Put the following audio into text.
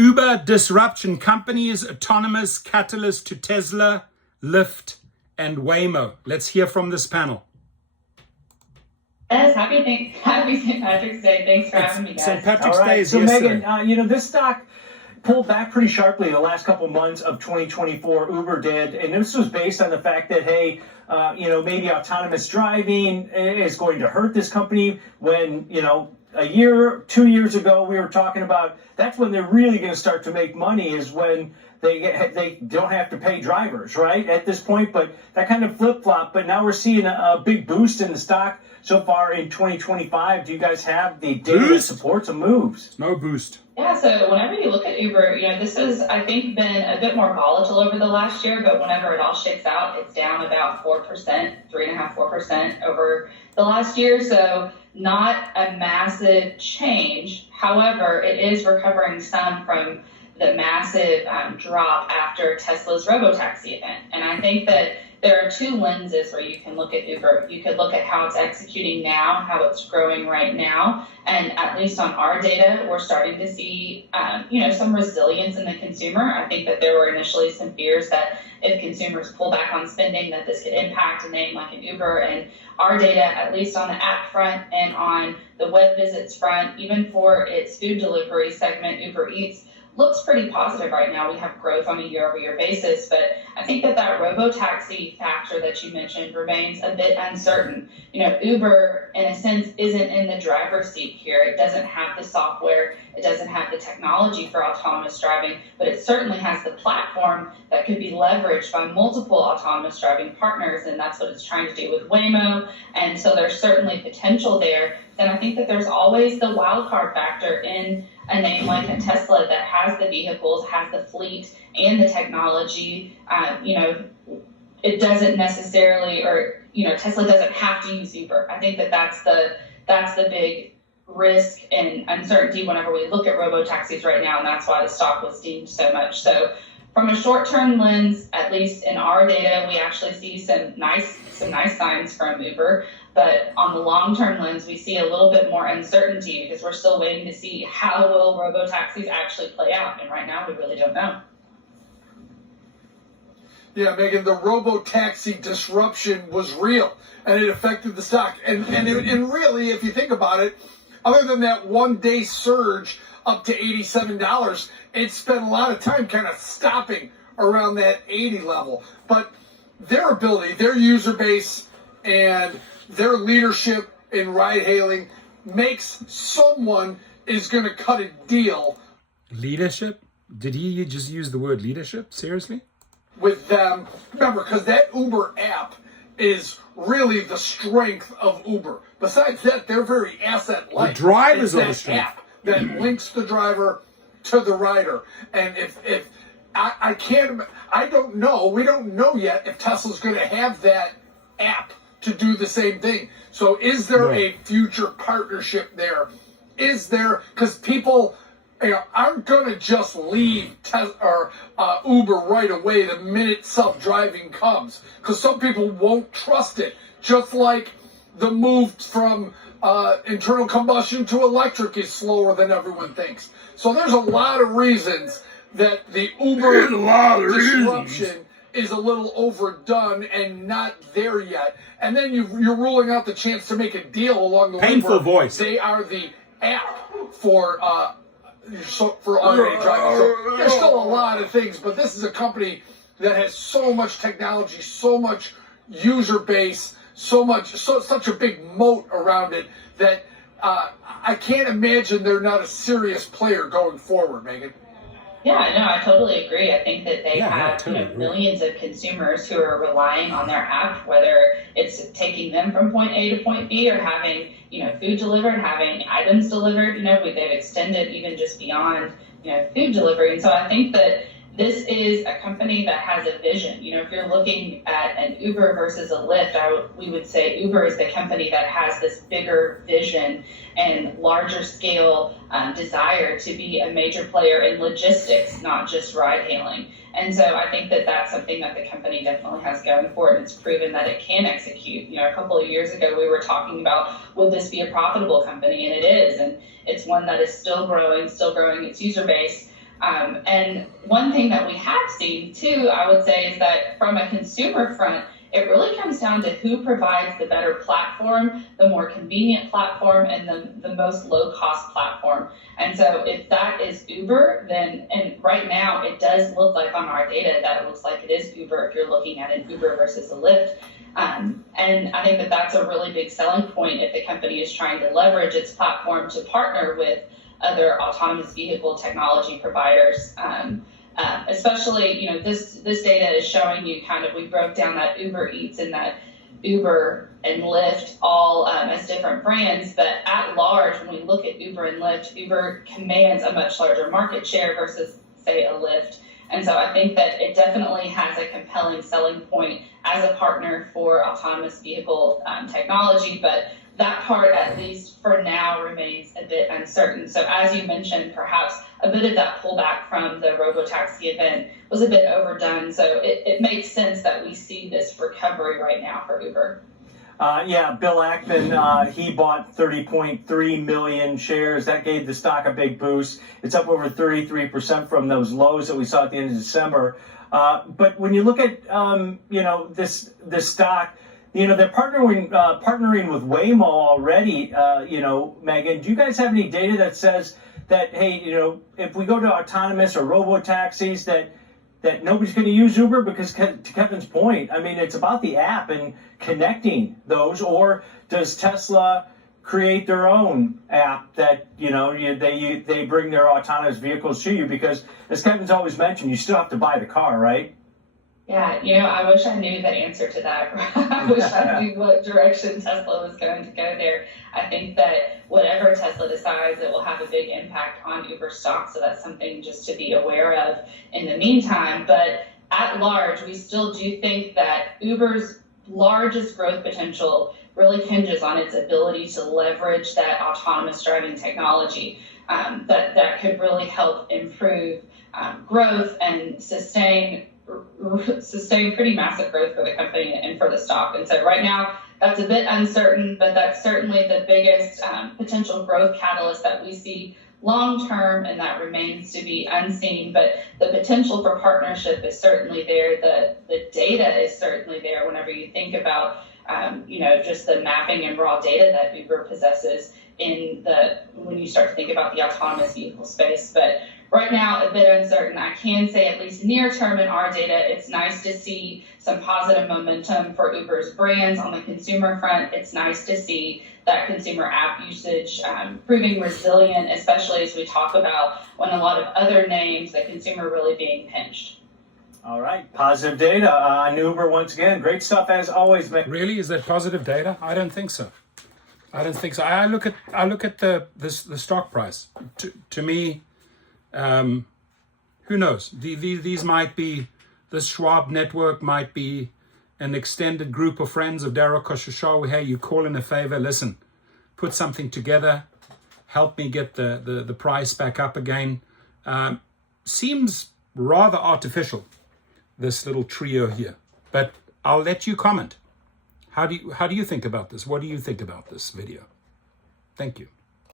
Uber disruption, companies autonomous catalyst to Tesla, Lyft, and WAYMO. Let's hear from this panel. Yes, happy St. Patrick's Day. Thanks for having me, guys. St. Patrick's Day is so yesterday. Megan, this stock pulled back pretty sharply the last couple months of 2024. Uber did, and this was based on the fact that, hey, maybe autonomous driving is going to hurt this company when, a year, 2 years ago, we were talking about that's when they're really going to start to make money is when they don't have to pay drivers, right, at this point. But that kind of flip-flop. But now we're seeing a big boost in the stock so far in 2025. Do you guys have the data that supports a moves? No boost. Yeah, so whenever you look at Uber, this has, I think, been a bit more volatile over the last year, but whenever it all shakes out, it's down about 4%, 3.5%, 4% over the last year. So not a massive change. However, it is recovering some from the massive drop after Tesla's robo-taxi event. And I think that there are two lenses where you can look at Uber. You could look at how it's executing now, how it's growing right now. And at least on our data, we're starting to see, some resilience in the consumer. I think that there were initially some fears that if consumers pull back on spending, that this could impact a name like an Uber. And our data, at least on the app front and on the web visits front, even for its food delivery segment, Uber Eats, looks pretty positive right now. We have growth on a year-over-year basis, but I think that robo-taxi factor that you mentioned remains a bit uncertain. Uber, in a sense, isn't in the driver's seat here. It doesn't have the software. It doesn't have the technology for autonomous driving, but it certainly has the platform that could be leveraged by multiple autonomous driving partners, and that's what it's trying to do with Waymo, and so there's certainly potential there. And I think that there's always the wild card factor in a name like a Tesla that has the vehicles, has the fleet, and the technology. It doesn't necessarily, Tesla doesn't have to use Uber. I think that's the big risk and uncertainty whenever we look at robo-taxis right now, and that's why the stock was deemed so much. So from a short-term lens, at least in our data, we actually see some nice signs from Uber. But on the long-term lens, we see a little bit more uncertainty because we're still waiting to see how will robo-taxis actually play out. And right now, we really don't know. Yeah, Megan, the robo-taxi disruption was real, and it affected the stock. And really, if you think about it, other than that one-day surge up to $87, it spent a lot of time kind of stopping around that 80 level. But their ability, their user base, and their leadership in ride-hailing makes someone is going to cut a deal. Leadership? Did he just use the word leadership? Seriously? With them. Remember, because that Uber app is really the strength of Uber. Besides that, they're very asset-light. The drivers are the that strength. app that links the driver to the rider. And if I don't know, we don't know yet if Tesla's going to have that app to do the same thing. So is there a future partnership there? Is there, because people aren't going to just leave Uber right away the minute self-driving comes, because some people won't trust it, just like the move from internal combustion to electric is slower than everyone thinks. So there's a lot of reasons that the Uber disruption is a little overdone and not there yet. And then you're ruling out the chance to make a deal along the way. Painful voice. They are the app for automated driving. So there's still a lot of things, but this is a company that has so much technology, so much user base, such a big moat around it that I can't imagine they're not a serious player going forward, Megan. Yeah, no, I totally agree. I think that they have millions of consumers who are relying on their app, whether it's taking them from point A to point B or having, food delivered, having items delivered. They've extended even just beyond, food delivery. And so I think that this is a company that has a vision. If you're looking at an Uber versus a Lyft, we would say Uber is the company that has this bigger vision and larger scale desire to be a major player in logistics, not just ride hailing. And so I think that that's something that the company definitely has going for it. It's proven that it can execute. A couple of years ago, we were talking about, would this be a profitable company? And it is. And it's one that is still growing its user base. And one thing that we have seen too, I would say, is that from a consumer front, it really comes down to who provides the better platform, the more convenient platform, and the most low-cost platform. And so if that is Uber, then, and right now it does look like on our data that it looks like it is Uber if you're looking at an Uber versus a Lyft. And I think that that's a really big selling point if the company is trying to leverage its platform to partner with other autonomous vehicle technology providers. Especially, this data is showing you kind of, we broke down that Uber Eats and that Uber and Lyft all as different brands, but at large, when we look at Uber and Lyft, Uber commands a much larger market share versus, say, a Lyft. And so I think that it definitely has a compelling selling point as a partner for autonomous vehicle technology, but that part, at least for now, remains a bit uncertain. So as you mentioned, perhaps a bit of that pullback from the robo-taxi event was a bit overdone. So it makes sense that we see this recovery right now for Uber. Yeah, Bill Ackman, he bought 30.3 million shares. That gave the stock a big boost. It's up over 33% from those lows that we saw at the end of December. But when you look at, this stock, they're partnering with Waymo already. Megan, do you guys have any data that says that, hey, if we go to autonomous or robo-taxis, that nobody's going to use Uber? Because to Kevin's point, I mean, it's about the app and connecting those. Or does Tesla create their own app that, they bring their autonomous vehicles to you? Because as Kevin's always mentioned, you still have to buy the car, right? Yeah, I wish I knew the answer to that. I wish I knew what direction Tesla was going to go there. I think that whatever Tesla decides, it will have a big impact on Uber stock. So that's something just to be aware of in the meantime. But at large, we still do think that Uber's largest growth potential really hinges on its ability to leverage that autonomous driving technology that could really help improve growth and sustain pretty massive growth for the company and for the stock. And so right now, that's a bit uncertain, but that's certainly the biggest potential growth catalyst that we see long term, and that remains to be unseen. But the potential for partnership is certainly there. The data is certainly there whenever you think about just the mapping and raw data that Uber possesses when you start to think about the autonomous vehicle space. But right now, a bit uncertain. I can say, at least near term in our data, it's nice to see some positive momentum for Uber's brands on the consumer front. It's nice to see that consumer app usage proving resilient, especially as we talk about when a lot of other names, the consumer really being pinched. All right, positive data on Uber once again. Great stuff as always, man. Really, is that positive data? I don't think so. I look at the stock price. To me, who knows? These might be, the Schwab network might be an extended group of friends of Daryl Koshashaw. Hey, you call in a favor, listen, put something together, help me get the price back up again. Seems rather artificial, this little trio here. But I'll let you comment. How do you think about this? What do you think about this video? Thank you.